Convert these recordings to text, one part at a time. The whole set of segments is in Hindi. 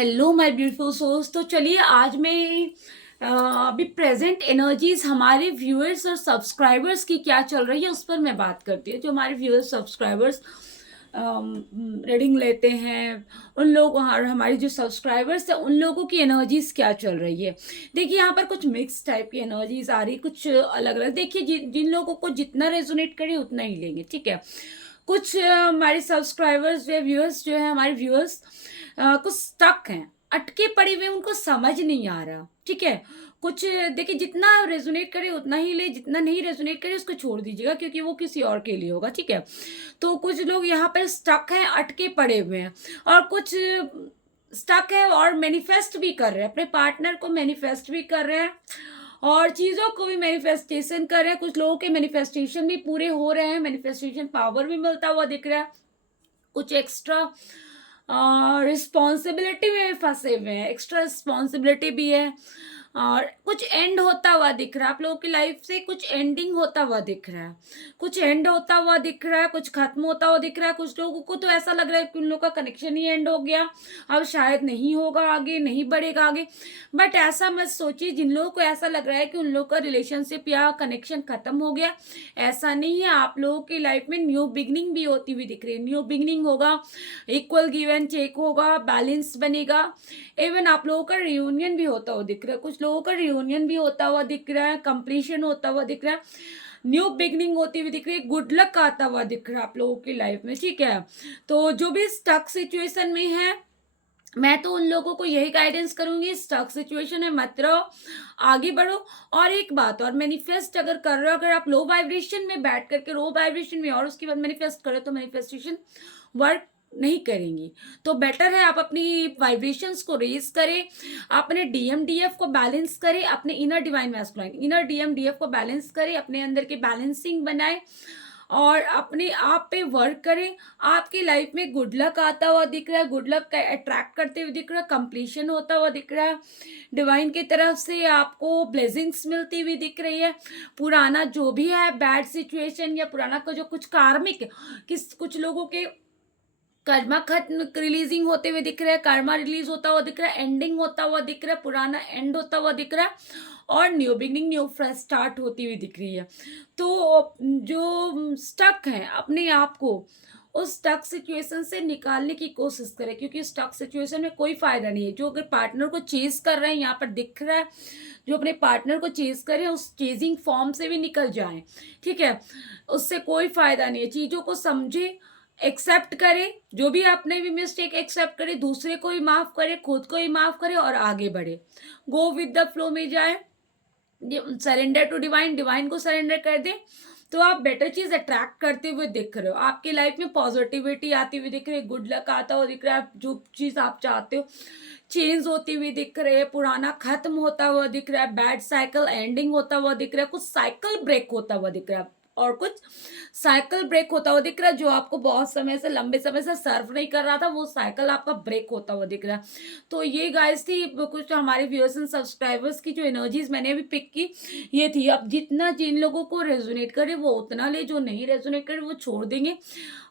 Hello my beautiful souls. तो चलिए आज मैं अभी प्रेजेंट एनर्जीज हमारे व्यूअर्स और सब्सक्राइबर्स की क्या चल रही है उस पर मैं बात करती हूँ। जो हमारे व्यूअर्स सब्सक्राइबर्स रीडिंग लेते हैं उन लोग और हमारे जो सब्सक्राइबर्स हैं उन लोगों की एनर्जीज क्या चल रही है। देखिए यहाँ पर कुछ मिक्स टाइप की एनर्जीज आ रही, कुछ अलग अलग। देखिए जिन लोगों को जितना रेजोनेट करे उतना ही लेंगे, ठीक है। कुछ हमारे सब्सक्राइबर्स जो है, व्यूअर्स जो है, हमारे व्यूअर्स कुछ स्टक हैं, अटके पड़े हुए, उनको समझ नहीं आ रहा, ठीक है। कुछ देखिए जितना रेजोनेट करे उतना ही ले, जितना नहीं रेजोनेट करे उसको छोड़ दीजिएगा क्योंकि वो किसी और के लिए होगा, ठीक है। तो कुछ लोग यहाँ पर स्टक हैं, अटके पड़े हुए हैं, और कुछ स्टक है और मैनिफेस्ट भी कर रहे हैं, अपने पार्टनर को मैनिफेस्ट भी कर रहे हैं और चीज़ों को भी मैनिफेस्टेशन कर रहे हैं। कुछ लोगों के मैनिफेस्टेशन भी पूरे हो रहे हैं, मैनिफेस्टेशन पावर भी मिलता हुआ दिख रहा है। कुछ एक्स्ट्रा रिस्पॉन्सिबिलिटी में फंसे हुए हैं, एक्स्ट्रा रिस्पॉन्सिबिलिटी भी है, और कुछ एंड होता हुआ दिख रहा है। आप लोगों की लाइफ से कुछ एंडिंग होता हुआ दिख रहा है, कुछ एंड होता हुआ दिख रहा है, कुछ खत्म होता हुआ दिख रहा है। कुछ लोगों को तो ऐसा लग रहा है कि उन लोगों का कनेक्शन ही एंड हो गया, अब शायद नहीं होगा आगे, नहीं बढ़ेगा आगे। बट ऐसा मत सोचिए। जिन लोगों को ऐसा लग रहा है कि उन लोगों का रिलेशनशिप या कनेक्शन खत्म हो गया, ऐसा नहीं है। आप लोगों की लाइफ में न्यू बिगनिंग भी होती हुई दिख रही है। न्यू बिगनिंग होगा, इक्वल गिव एंड टेक होगा, बैलेंस बनेगा। इवन आप लोगों का रियूनियन भी होता हुआ दिख रहा है, कुछ लोगों का रियूनियन भी होता हुआ दिख रहा है, कंप्लीशन होता हुआ दिख रहा है, न्यू बिगनिंग होती हुई दिख रही है, गुड लक आता हुआ दिख रहा है आप लोगों की लाइफ में, ठीक है। तो जो भी स्टक सिचुएशन में है, मैं तो उन लोगों को यही गाइडेंस करूंगी, स्टक सिचुएशन में मत रहो, आगे बढ़ो। और एक बात और, मैनिफेस्ट अगर कर रहे हो, अगर आप लो वाइब्रेशन में बैठ करके लो वाइब्रेशन में और उसके बाद मैनिफेस्ट करो तो मैनिफेस्टेशन वर्क नहीं करेंगी। तो बेटर है आप अपनी वाइब्रेशंस को रेज करें, अपने डीएमडीएफ को बैलेंस करें, अपने इनर डिवाइन मैस्कुलाइन इनर डीएमडीएफ को बैलेंस करें, अपने अंदर के बैलेंसिंग बनाए और अपने आप पे वर्क करें। आपकी लाइफ में गुड लक आता हुआ दिख रहा है, गुड लक अट्रैक्ट करते हुए दिख रहा है, कंप्लीशन होता हुआ दिख रहा है, डिवाइन की तरफ से आपको ब्लेसिंग्स मिलती हुई दिख रही है। पुराना जो भी है बैड सिचुएशन या पुराना का जो कुछ कार्मिक, कुछ लोगों के कर्मा खत्म रिलीजिंग होते हुए दिख रहा है, कर्मा रिलीज होता हुआ दिख रहा है, एंडिंग होता हुआ दिख रहा है, पुराना एंड होता हुआ दिख रहा है और new beginning, new fresh start होती हुई दिख रही है। तो जो स्टक है अपने आप को उस स्टक सिचुएशन से निकालने की कोशिश करें, क्योंकि स्टक सिचुएशन में कोई फायदा नहीं है। जो अगर पार्टनर को चेज कर रहे हैं, यहाँ पर दिख रहा है, जो अपने पार्टनर को चेज करें उस चेजिंग फॉर्म से भी निकल जाएं, ठीक है। उससे कोई फायदा नहीं है। चीजों को समझे, एक्सेप्ट करे, जो भी आपने भी मिस्टेक एक्सेप्ट करे, दूसरे को ही माफ करे, खुद को ही माफ करे और आगे बढ़े। गो विद द फ्लो में जाए, सरेंडर टू डिवाइन, डिवाइन को सरेंडर कर दे, तो आप बेटर चीज अट्रैक्ट करते हुए दिख रहे हो। आपकी लाइफ में पॉजिटिविटी आती हुई दिख रही है, गुड लक आता हुआ दिख रहा है, जो चीज आप चाहते हो चेंज होती हुई दिख रही है, पुराना खत्म होता हुआ दिख रहा है, बैड साइकिल एंडिंग होता हुआ दिख रहा है, कुछ साइकिल ब्रेक होता हुआ दिख रहा है और कुछ साइकिल ब्रेक होता हुआ दिख रहा है। जो आपको बहुत समय से, लंबे समय से सर्व नहीं कर रहा था, वो साइकिल आपका ब्रेक होता हुआ दिख रहा है। तो ये गाइस थी कुछ हमारे व्यूअर्स एंड सब्सक्राइबर्स की जो एनर्जीज मैंने अभी पिक की, ये थी। अब जितना जिन लोगों को रेजोनेट करे वो उतना ले, जो नहीं रेजोनेट करे वो छोड़ देंगे,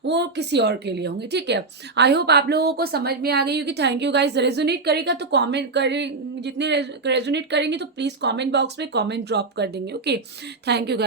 वो किसी और के लिए होंगे, ठीक है। आई होप आप लोगों को समझ में आ गई होगी। Thank you guys. रेजोनेट करेगा तो कमेंट करें, जितने रेजोनेट करेंगे तो प्लीज कमेंट बॉक्स में कमेंट ड्रॉप कर देंगे, ओके। Thank you.